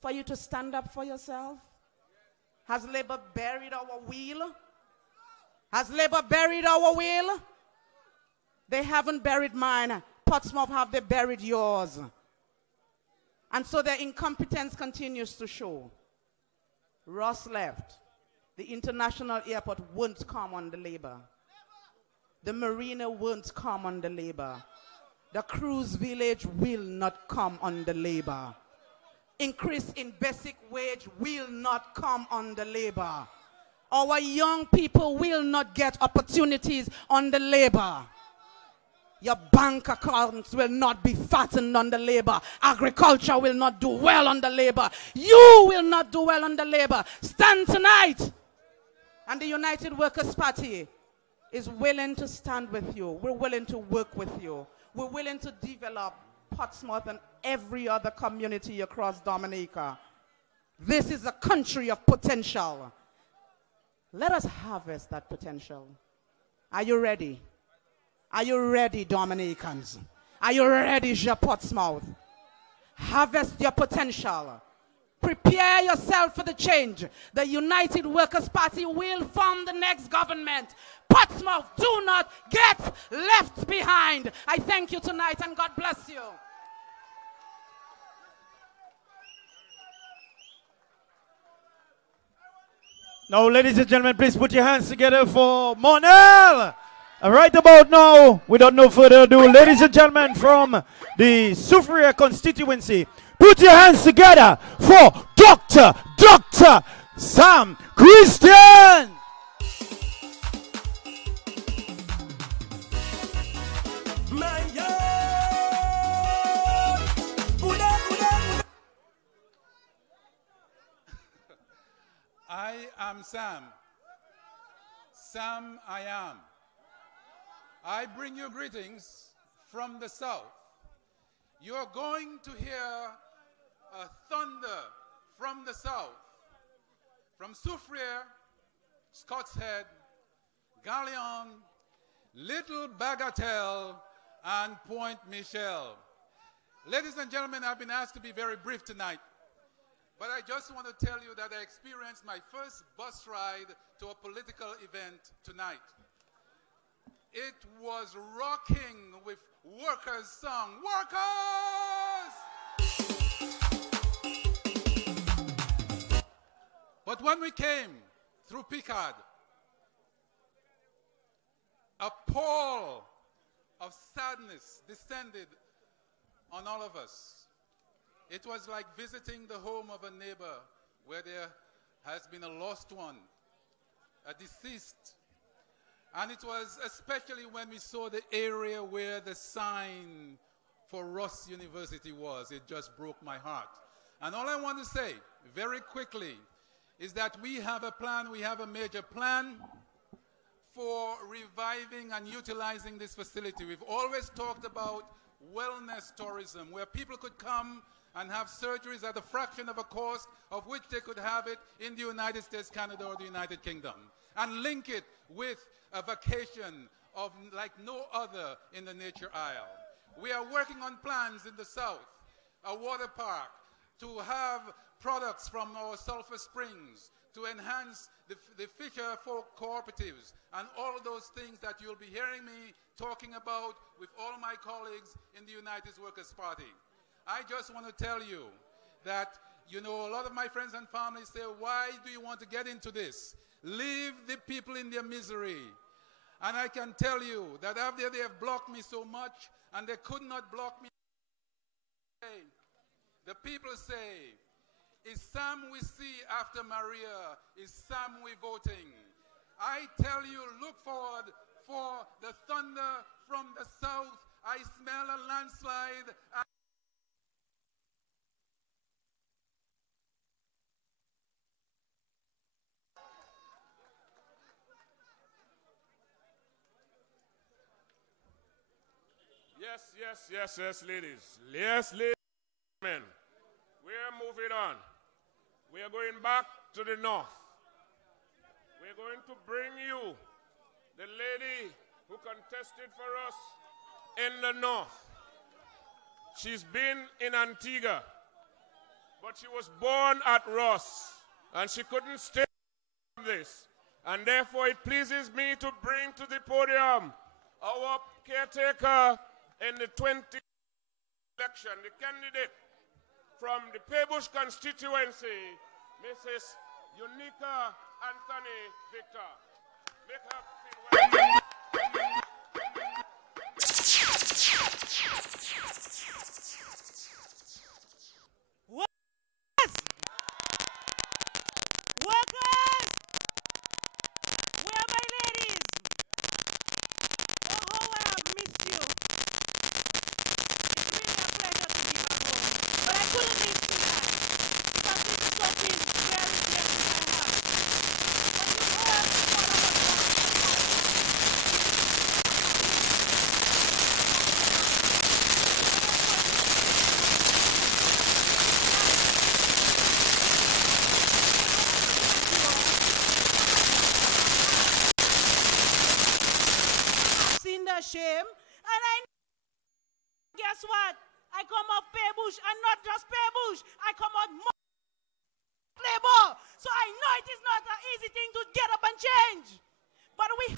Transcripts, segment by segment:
for you to stand up for yourself? Has Labour buried our wheel? Has Labour buried our wheel? They haven't buried mine. Portsmouth, have they buried yours? And so their incompetence continues to show. Ross left. The international airport won't come under Labour. The marina won't come under Labour. The cruise village will not come under Labour. Increase in basic wage will not come under Labour. Our young people will not get opportunities under Labour. Your bank accounts will not be fattened under Labour. Agriculture will not do well under Labour. You will not do well under Labour. Stand tonight. And the United Workers' Party is willing to stand with you. We're willing to work with you. We're willing to develop Portsmouth and every other community across Dominica. This is a country of potential. Let us harvest that potential. Are you ready? Are you ready, Dominicans? Are you ready, Portsmouth? Harvest your potential. Prepare yourself for the change. The United Workers' Party will form the next government. Portsmouth, do not get left behind. I thank you tonight and God bless you. Now, ladies and gentlemen, please put your hands together for Monel. Right about now, without no further ado, ladies and gentlemen from the Soufriere constituency, put your hands together for Dr. Sam Christian. I am Sam. Sam I am. I bring you greetings from the south. You are going to hear a thunder from the south. From Soufriere, Scott's Head, Galleon, Little Bagatelle, and Point Michel. Ladies and gentlemen, I've been asked to be very brief tonight. But I just want to tell you that I experienced my first bus ride to a political event tonight. It was rocking with workers' song. Workers! But when we came through Picard, a pall of sadness descended on all of us. It was like visiting the home of a neighbor where there has been a lost one, a deceased. And it was especially when we saw the area where the sign for Ross University was. It just broke my heart. And all I want to say, very quickly, is that we have a plan, we have a major plan for reviving and utilizing this facility. We've always talked about wellness tourism, where people could come and have surgeries at a fraction of a cost of which they could have it in the United States, Canada, or the United Kingdom, and link it with a vacation of like no other in the Nature Isle. We are working on plans in the south, a water park, to have products from our sulfur springs, to enhance the fisher folk cooperatives, and all of those things that you'll be hearing me talking about with all my colleagues in the United Workers' Party. I just want to tell you that, you know, a lot of my friends and family say, why do you want to get into this? Leave the people in their misery. And I can tell you that after they have blocked me so much, and they could not block me, the people say, is Sam we see after Maria, is Sam we voting? I tell you, look forward for the thunder from the south. I smell a landslide. Yes, ladies. Yes, ladies and gentlemen. We're moving on. We are going back to the north. We're going to bring you the lady who contested for us in the north. She's been in Antigua, but but she was born at Ross, and she couldn't stay from this. And therefore, it pleases me to bring to the podium our caretaker in the 20 election, the candidate from the Paybush constituency, Mrs. Unica Anthony Victor. Make her feel welcome. Workers! Where are my ladies? Oh, how I have missed you. It's really a pleasure to be back home. But I couldn't leave tonight because this is something very dear to my heart. When you heard one of us shame, and guess what? I come off Paybush, and not just Paybush. I come out more labor. So I know it is not an easy thing to get up and change. But we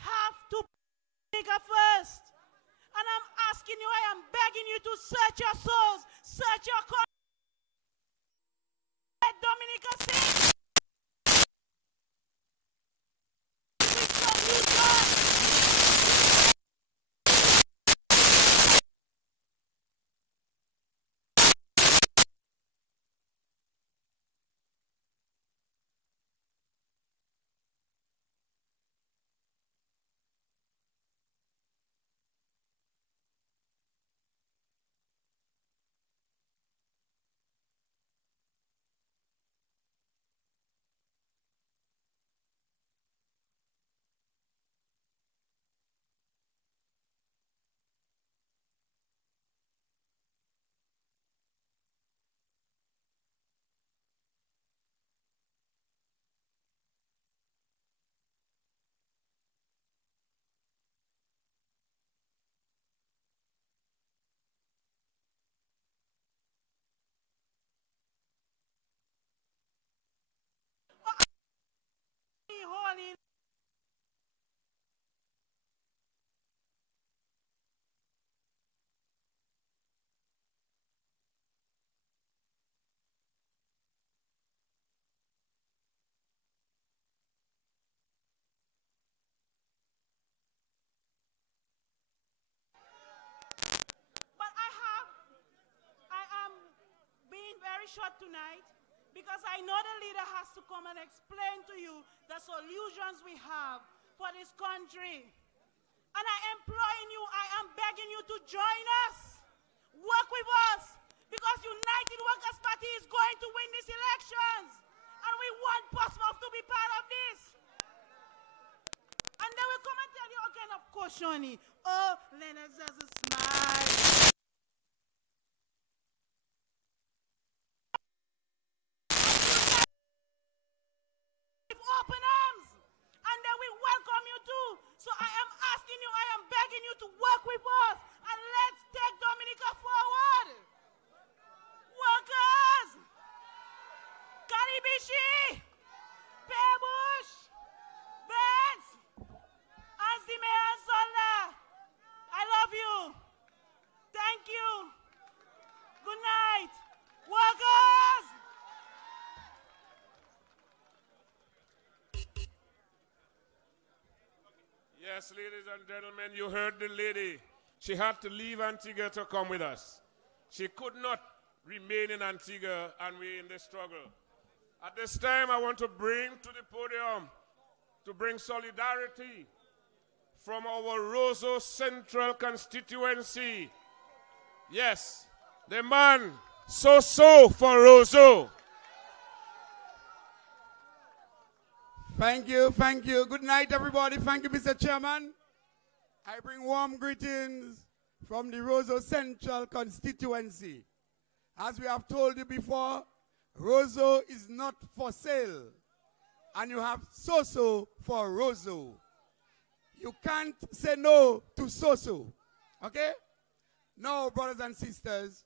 have to bigger first. And I'm asking you, I am begging you to search your souls, search your conscience. Dominica said, holy. Short tonight because I know the leader has to come and explain to you the solutions we have for this country. And I imploring you, I am begging you to join us, work with us, because United Workers Party is going to win these elections, and we want Portsmouth to be part of this. And they will come and tell you again, of course, Shoni, oh, Leonard has a smile. Open arms, and then we welcome you too. So I am asking you, I am begging you to work with us, and let's take Dominica forward. Workers, Karibishi, Paybush, Benz, Azime and Sola. I love you. Thank you. Good night. Workers. Yes, ladies and gentlemen, you heard the lady. She had to leave Antigua to come with us. She could not remain in Antigua, and we're in the struggle. At this time, I want to bring to the podium to bring solidarity from our Roseau Central constituency. Yes, the man so for Roseau. Thank you, thank you. Good night, everybody. Thank you, Mr. Chairman. I bring warm greetings from the Roseau Central constituency. As we have told you before, Roseau is not for sale. And you have so for Roseau. You can't say no to so-so. Okay? No, brothers and sisters,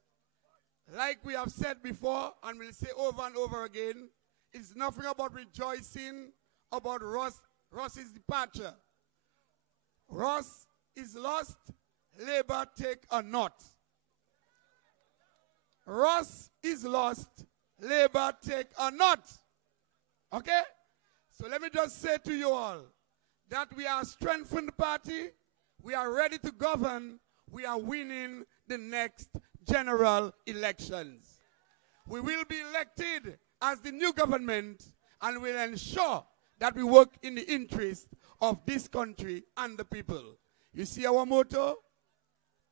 like we have said before and we'll say over and over again, it's nothing about rejoicing about Ross's departure. Ross is lost, Labour take a knot. Ross is lost, Labour take a knot. Okay? So let me just say to you all that we are a strengthened party, we are ready to govern, we are winning the next general elections. We will be elected as the new government and will ensure that we work in the interest of this country and the people. You see our motto?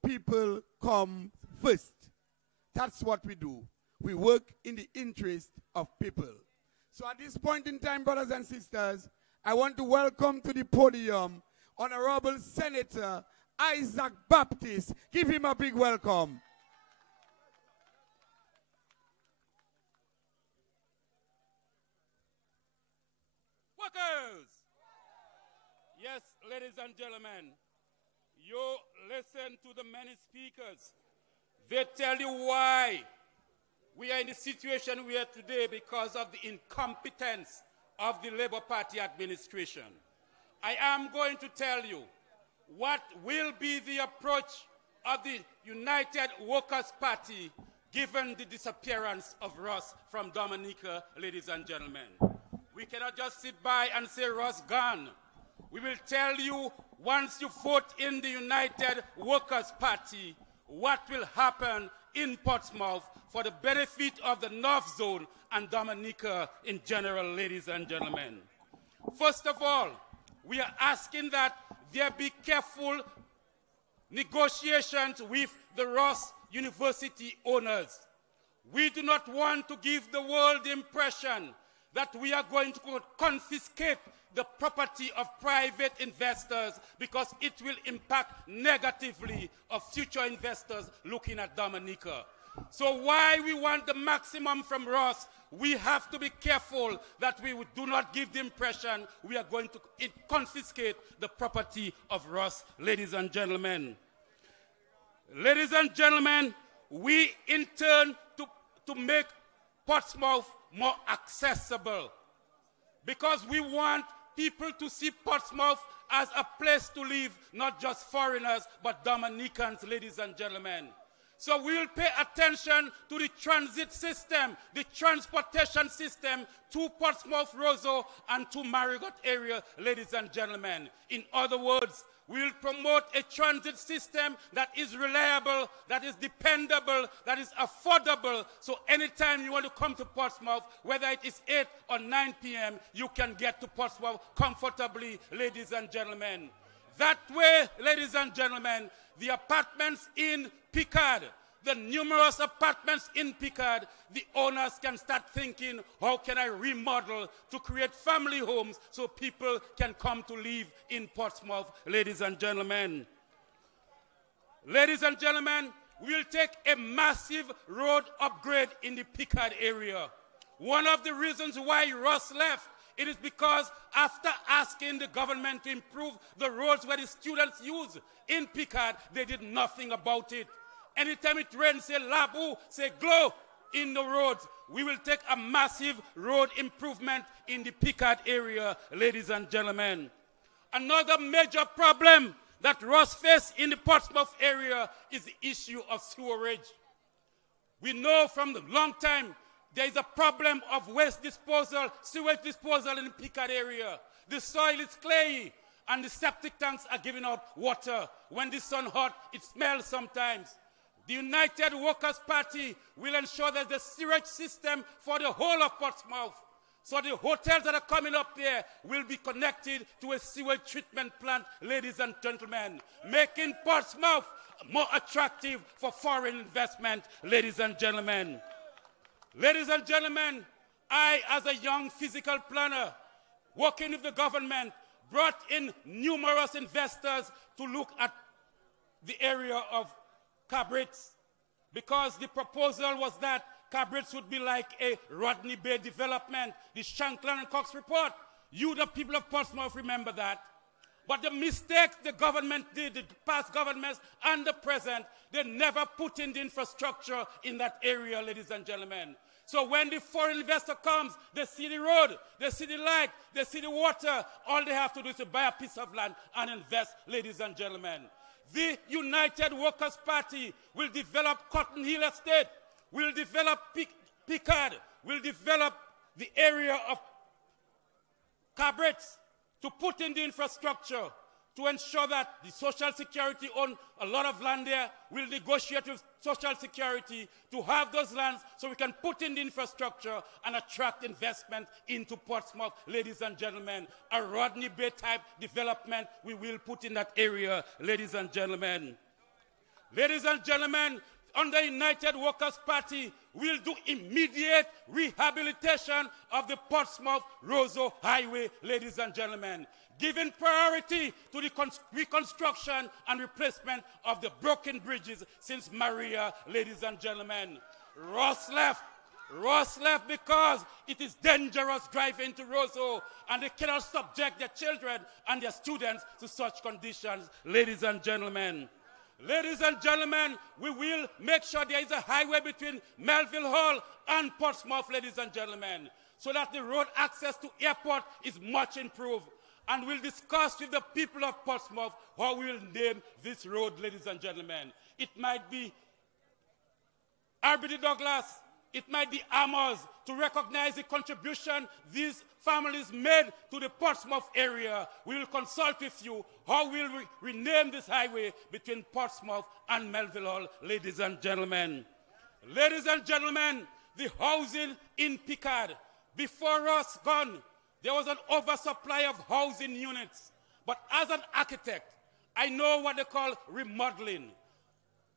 People come first. That's what we do. We work in the interest of people. So at this point in time, brothers and sisters, I want to welcome to the podium Honorable Senator Isaac Baptist. Give him a big welcome. Workers! Yes, ladies and gentlemen, you listen to the many speakers. They tell you why we are in the situation we are today because of the incompetence of the Labour Party administration. I am going to tell you what will be the approach of the United Workers' Party given the disappearance of Ross from Dominica, ladies and gentlemen. We cannot just sit by and say Ross gone. We will tell you once you vote in the United Workers' Party what will happen in Portsmouth for the benefit of the North Zone and Dominica in general, ladies and gentlemen. First of all, we are asking that there be careful negotiations with the Ross University owners. We do not want to give the world the impression that we are going to confiscate the property of private investors because it will impact negatively of future investors looking at Dominica. So while we want the maximum from Ross, we have to be careful that we do not give the impression we are going to confiscate the property of Ross, ladies and gentlemen. Ladies and gentlemen, we intend to make Portsmouth more accessible because we want people to see Portsmouth as a place to live, not just foreigners, but Dominicans, ladies and gentlemen. So we will pay attention to the transit system, the transportation system to Portsmouth, Roseau, and to Marigot area, ladies and gentlemen. In other words, we will promote a transit system that is reliable, that is dependable, that is affordable. So anytime you want to come to Portsmouth, whether it is 8 or 9 p.m., you can get to Portsmouth comfortably, ladies and gentlemen. That way, ladies and gentlemen, the apartments in Picard, the numerous apartments in Picard, the owners can start thinking, how can I remodel to create family homes so people can come to live in Portsmouth, ladies and gentlemen. Ladies and gentlemen, we'll take a massive road upgrade in the Picard area. One of the reasons why Ross left, it is because after asking the government to improve the roads where the students use in Picard, they did nothing about it. Anytime it rains, say labu, say glow in the roads. We will take a massive road improvement in the Picard area, ladies and gentlemen. Another major problem that Ross faces in the Portsmouth area is the issue of sewerage. We know from the long time there is a problem of waste disposal, sewage disposal in the Picard area. The soil is clayey and the septic tanks are giving out water. When the sun hot, it smells sometimes. The United Workers' Party will ensure that the sewage system for the whole of Portsmouth. So the hotels that are coming up there will be connected to a sewage treatment plant, ladies and gentlemen, making Portsmouth more attractive for foreign investment, ladies and gentlemen. Ladies and gentlemen, I, as a young physical planner, working with the government, brought in numerous investors to look at the area of Cabrits, because the proposal was that Cabrits would be like a Rodney Bay development, the Shankland and Cox report. You, the people of Portsmouth, remember that. But the mistake the government did, the past governments and the present, they never put in the infrastructure in that area, ladies and gentlemen. So when the foreign investor comes, they see the road, they see the light, they see the water. All they have to do is to buy a piece of land and invest, ladies and gentlemen. The United Workers' Party will develop Cotton Hill Estate, will develop Picard, will develop the area of Cabrets to put in the infrastructure to ensure that the Social Security on a lot of land there will negotiate with Social Security to have those lands so we can put in the infrastructure and attract investment into Portsmouth, ladies and gentlemen. A Rodney Bay type development we will put in that area, ladies and gentlemen. Ladies and gentlemen, under United Workers' Party, we'll do immediate rehabilitation of the Portsmouth-Roseau Highway, ladies and gentlemen, giving priority to the reconstruction and replacement of the broken bridges since Maria, ladies and gentlemen. Ross left because it is dangerous driving to Roseau, and they cannot subject their children and their students to such conditions, ladies and gentlemen. Ladies and gentlemen, we will make sure there is a highway between Melville Hall and Portsmouth, ladies and gentlemen, so that the road access to airport is much improved. And we'll discuss with the people of Portsmouth how we will name this road, ladies and gentlemen. It might be RBD Douglas, it might be Amos, to recognize the contribution these families made to the Portsmouth area. We will consult with you how we'll rename this highway between Portsmouth and Melville Hall, ladies and gentlemen. Ladies and gentlemen, the housing in Picard. Before us gone, there was an oversupply of housing units. But as an architect, I know what they call remodeling.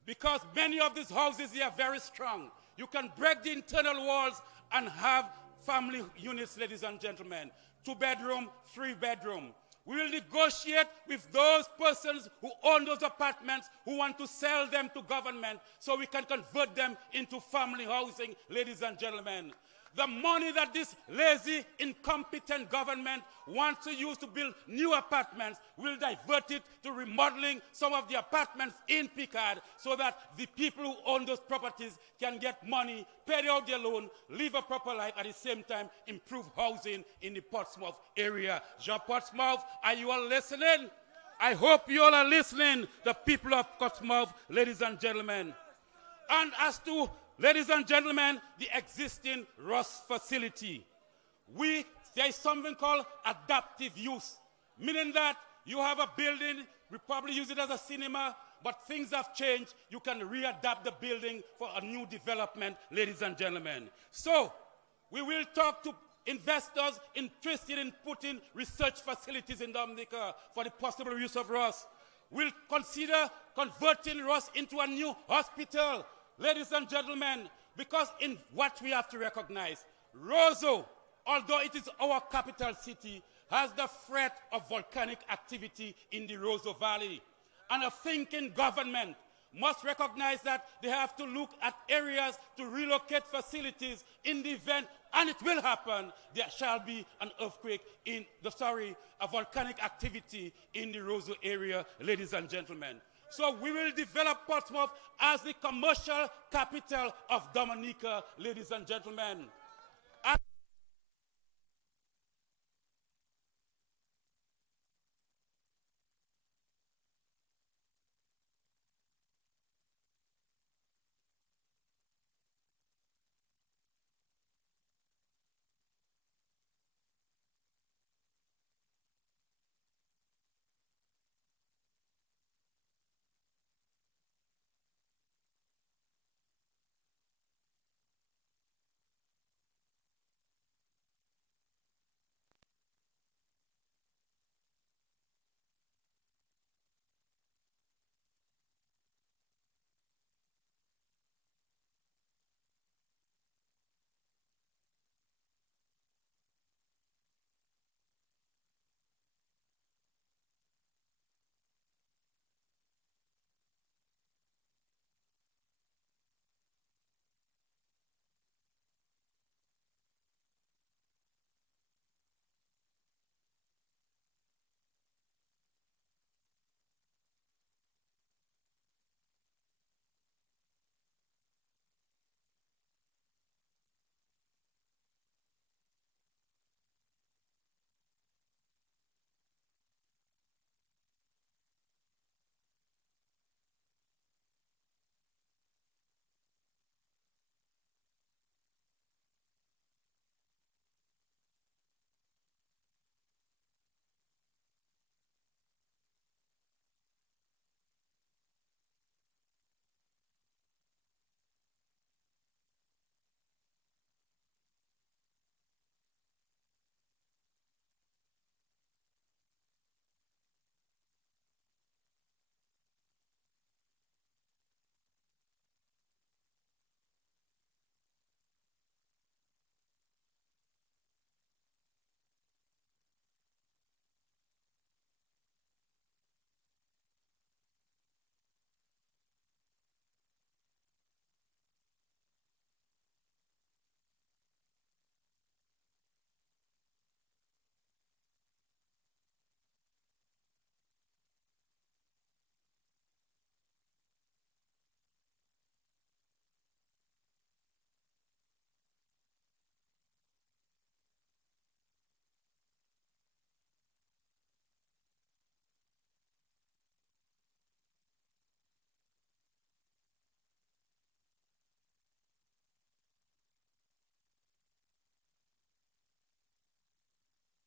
Because many of these houses here are very strong. You can break the internal walls and have family units, ladies and gentlemen. 2-bedroom, 3-bedroom. We will negotiate with those persons who own those apartments who want to sell them to government so we can convert them into family housing, ladies and gentlemen. The money that this lazy, incompetent government wants to use to build new apartments will divert it to remodeling some of the apartments in Picard so that the people who own those properties can get money, pay out their loan, live a proper life, at the same time improve housing in the Portsmouth area. Jean Portsmouth, are you all listening? I hope you all are listening, the people of Portsmouth, ladies and gentlemen. And as to, ladies and gentlemen, the existing Ross facility, there is something called adaptive use, meaning that you have a building, we probably use it as a cinema, but things have changed. You can readapt the building for a new development, ladies and gentlemen. So, we will talk to investors interested in putting research facilities in Dominica for the possible use of Ross. We'll consider converting Ross into a new hospital, ladies and gentlemen, because in what we have to recognize, Roseau, although it is our capital city, has the threat of volcanic activity in the Roseau Valley. And a thinking government must recognize that they have to look at areas to relocate facilities in the event, and it will happen, there shall be an earthquake a volcanic activity in the Roseau area, ladies and gentlemen. So we will develop Portsmouth as the commercial capital of Dominica, ladies and gentlemen.